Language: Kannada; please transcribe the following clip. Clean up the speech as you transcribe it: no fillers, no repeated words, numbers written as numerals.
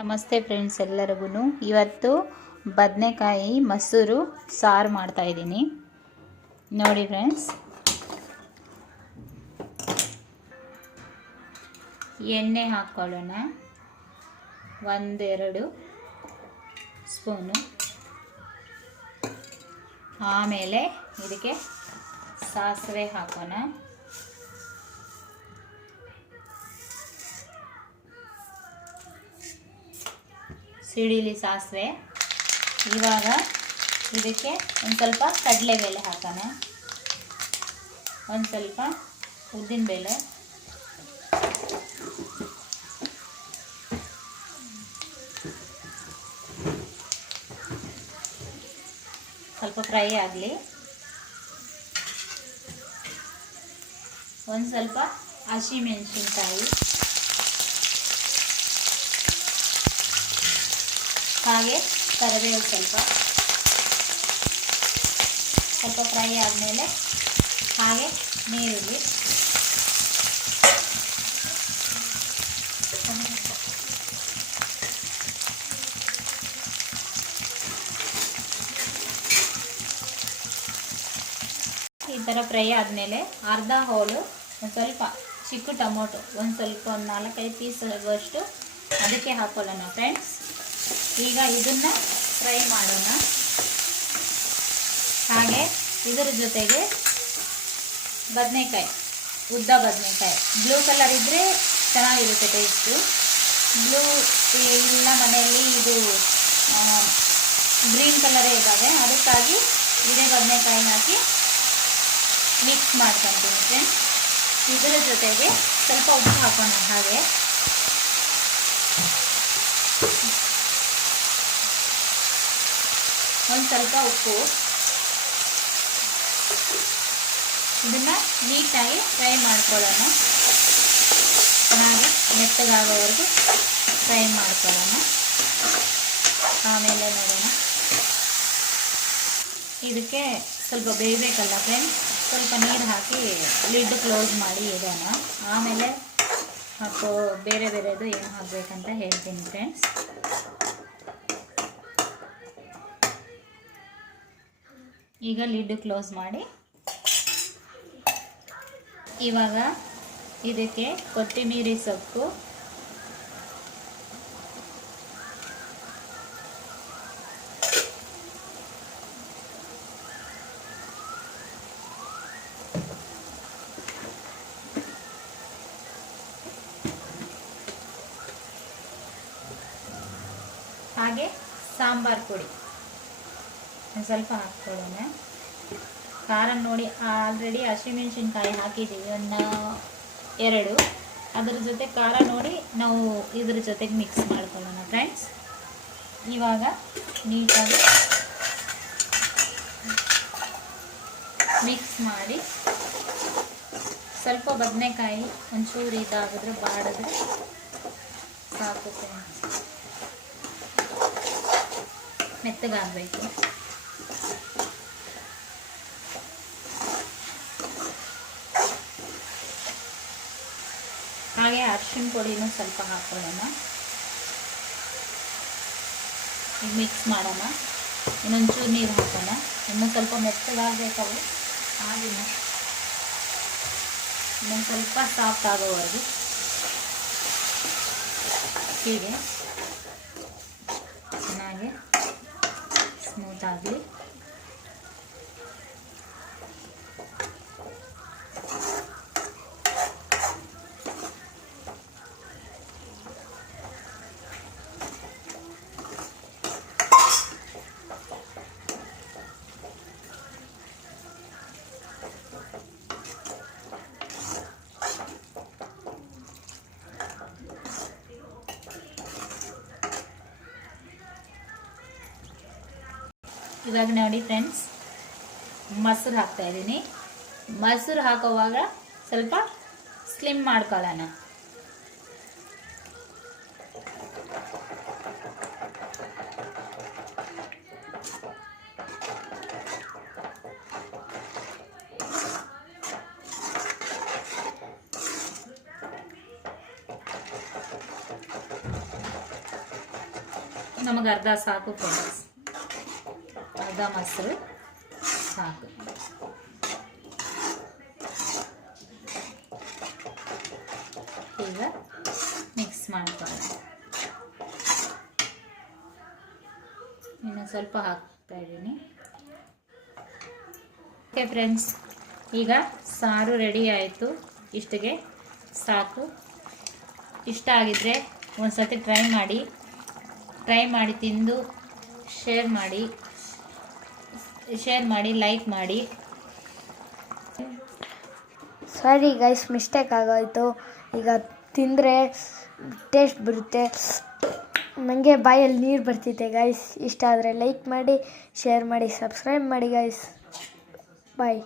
ನಮಸ್ತೆ ಫ್ರೆಂಡ್ಸ್, ಎಲ್ಲರಿಗೂ ಇವತ್ತು ಬದನೆಕಾಯಿ ಮೊಸರು ಸಾರು ಮಾಡ್ತಾ ಇದ್ದೀನಿ. ನೋಡಿ ಫ್ರೆಂಡ್ಸ್, ಎಣ್ಣೆ ಹಾಕ್ಕೊಳ್ಳೋಣ. 1-2 ಸ್ಪೂನು. ಆಮೇಲೆ ಇದಕ್ಕೆ ಸಾಸಿವೆ ಹಾಕೋಣ. ಸಿಡಿಲಿ ಸಾಸಿವೆ. ಇವಾಗ ಇದಕ್ಕೆ ಒಂದು ಸ್ವಲ್ಪ ಕಡಲೆಬೇಳೆ ಹಾಕೋಣ, ಒಂದು ಸ್ವಲ್ಪ ಉದ್ದಿನಬೇಳೆ, ಸ್ವಲ್ಪ ಫ್ರೈ ಆಗಲಿ. ಒಂದು ಸ್ವಲ್ಪ ಹಸಿಮೆಣಸಿನಕಾಯಿ, ಹಾಗೆ ಕರಿಬೇವು ಸ್ವಲ್ಪ ಫ್ರೈ ಆದಮೇಲೆ ಹಾಗೆ ನೀರುಳ್ಳಿ, ಈ ಥರ ಫ್ರೈ ಆದಮೇಲೆ ಅರ್ಧ ಹೋಳು ಒಂದು ಸ್ವಲ್ಪ ಚಿಕ್ಕ ಟೊಮೊಟೊ, ಒಂದು 4-5 ಪೀಸ್ ಆಗುವಷ್ಟು ಅದಕ್ಕೆ ಹಾಕೊಳ್ಳೋಣ ಫ್ರೆಂಡ್ಸ್. ಈಗ ಇದನ್ನು ಫ್ರೈ ಮಾಡೋಣ. ಹಾಗೆ ಇದರ ಜೊತೆಗೆ ಬದನೆಕಾಯಿ, ಉದ್ದ ಬದನೆಕಾಯಿ, ಬ್ಲೂ ಕಲರ್ ಇದ್ದರೆ ಚೆನ್ನಾಗಿರುತ್ತೆ ಟೇಸ್ಟು. ಬ್ಲೂ ಇಲ್ಲ ಮನೆಯಲ್ಲಿ, ಇದು ಗ್ರೀನ್ ಕಲರೇ ಇದ್ದಾವೆ, ಅದಕ್ಕಾಗಿ ಇದೇ ಬದನೆಕಾಯಿ ಹಾಕಿ ಮಿಕ್ಸ್ ಮಾಡ್ಕೊತೀನಿ ಫ್ರೆಂಡ್ಸ್. ಇದರ ಜೊತೆಗೆ ಸ್ವಲ್ಪ ಉಪ್ಪು ಹಾಕೋಣ. ಹಾಗೆ ಒಂದು ಸ್ವಲ್ಪ ಉಪ್ಪು. ಇದನ್ನು ನೀಟಾಗಿ ಫ್ರೈ ಮಾಡ್ಕೊಳ್ಳೋಣ. ಚೆನ್ನಾಗಿ ಮೆತ್ತಗಾಗೋವರೆಗೂ ಫ್ರೈ ಮಾಡ್ಕೊಳ್ಳೋಣ. ಆಮೇಲೆ ನೋಡೋಣ, ಇದಕ್ಕೆ ಸ್ವಲ್ಪ ಬೇಯಬೇಕಲ್ಲ ಫ್ರೆಂಡ್ಸ್, ಸ್ವಲ್ಪ ನೀರು ಹಾಕಿ ಲಿಡ್ ಕ್ಲೋಸ್ ಮಾಡಿ ಇಡೋಣ. ಆಮೇಲೆ ಬೇರೆದು ಏನು ಹಾಕಬೇಕಂತ ಹೇಳ್ತೀನಿ ಫ್ರೆಂಡ್ಸ್. ಈಗ ಲಿಡ್ ಕ್ಲೋಸ್ ಮಾಡಿ, ಇವಾಗ ಇದಕ್ಕೆ ಕೊತ್ತಂಬರಿ ಸೊಪ್ಪು, ಹಾಗೆ ಸಾಂಬಾರು ಪುಡಿ ಒಂದು ಸ್ವಲ್ಪ ಹಾಕ್ಕೊಳ್ಳೋಣ. ಖಾರ ನೋಡಿ, ಆಲ್ರೆಡಿ ಹಸಿಮೆಣಸಿನ್ಕಾಯಿ ಹಾಕಿದ್ದೀವಿ 1-2. ಅದರ ಜೊತೆ ಖಾರ ನೋಡಿ ನಾವು ಇದ್ರ ಜೊತೆಗೆ ಮಿಕ್ಸ್ ಮಾಡ್ಕೊಳ್ಳೋಣ ಫ್ರೆಂಡ್ಸ್. ಇವಾಗ ನೀಟಾಗಿ ಮಿಕ್ಸ್ ಮಾಡಿ, ಸ್ವಲ್ಪ ಬದನೆಕಾಯಿ ಒಂಚೂರು ಇದಾಗಿದ್ರೆ ಬಾಡಿದ್ರೆ ಸಾಕು ಫ್ರೆಂಡ್ಸ್, ಮೆತ್ತಗಾಗಬೇಕು. ಹಾಗೆ ಅರಿಶಿನ ಪುಡಿನೂ ಸ್ವಲ್ಪ ಹಾಕೊಳ್ಳೋಣ. ಈಗ ಮಿಕ್ಸ್ ಮಾಡೋಣ. ಇನ್ನೊಂಚೂರು ನೀರು ಹಾಕೋಣ. ಇನ್ನೂ ಸ್ವಲ್ಪ ಮೆತ್ತಗಾಗಬೇಕವು, ಹಾಗೆ ಇನ್ನೊಂದು ಸ್ವಲ್ಪ ಸಾಫ್ಟ್ ಆಗೋವರೆಗೂ ಹೀಗೆ ಚೆನ್ನಾಗಿ ಸ್ಮೂತ್ ಆಗಲಿ. ಇವಾಗ ನೋಡಿ ಫ್ರೆಂಡ್ಸ್, ಮೊಸರು ಹಾಕ್ತಾ ಇದ್ದೀನಿ. ಮೊಸರು ಹಾಕೋವಾಗ ಸ್ವಲ್ಪ ಸ್ಲಿಮ್ ಮಾಡ್ಕೊಳ್ಳೋಣ. ನಮಗೆ ಅರ್ಧ ಸಾಕು ಫ್ರೆಂಡ್ಸ್, ಅರ್ಧ ಮೊಸರು ಸಾಕು. ಈಗ ಮಿಕ್ಸ್ ಮಾಡ್ಕೊಳ್ಳೋಣ. ಇನ್ನು ಸ್ವಲ್ಪ ಹಾಕ್ತಾ ಇದ್ದೀನಿ. ಓಕೆ ಫ್ರೆಂಡ್ಸ್, ಈಗ ಸಾರು ರೆಡಿ ಆಯಿತು. ಇಷ್ಟಿಗೆ ಸಾಕು. ಇಷ್ಟ ಆಗಿದ್ದರೆ ಒಂದು ಸತಿ ಟ್ರೈ ಮಾಡಿ ತಿಂದು ಶೇರ್ ಮಾಡಿ ಲೈಕ್ ಮಾಡಿ. ಸಾರಿ ಗೈಸ್, ಮಿಸ್ಟೇಕ್ ಆಗೋಯ್ತು. ಈಗ ತಿಂದರೆ ಟೇಸ್ಟ್ ಬರುತ್ತೆ. ನನಗೆ ಬಾಯಲ್ಲಿ ನೀರು ಬರ್ತಿದೆ ಗೈಸ್. ಇಷ್ಟ ಆದರೆ ಲೈಕ್ ಮಾಡಿ, ಶೇರ್ ಮಾಡಿ, ಸಬ್ಸ್ಕ್ರೈಬ್ ಮಾಡಿ ಗೈಸ್. ಬಾಯ್.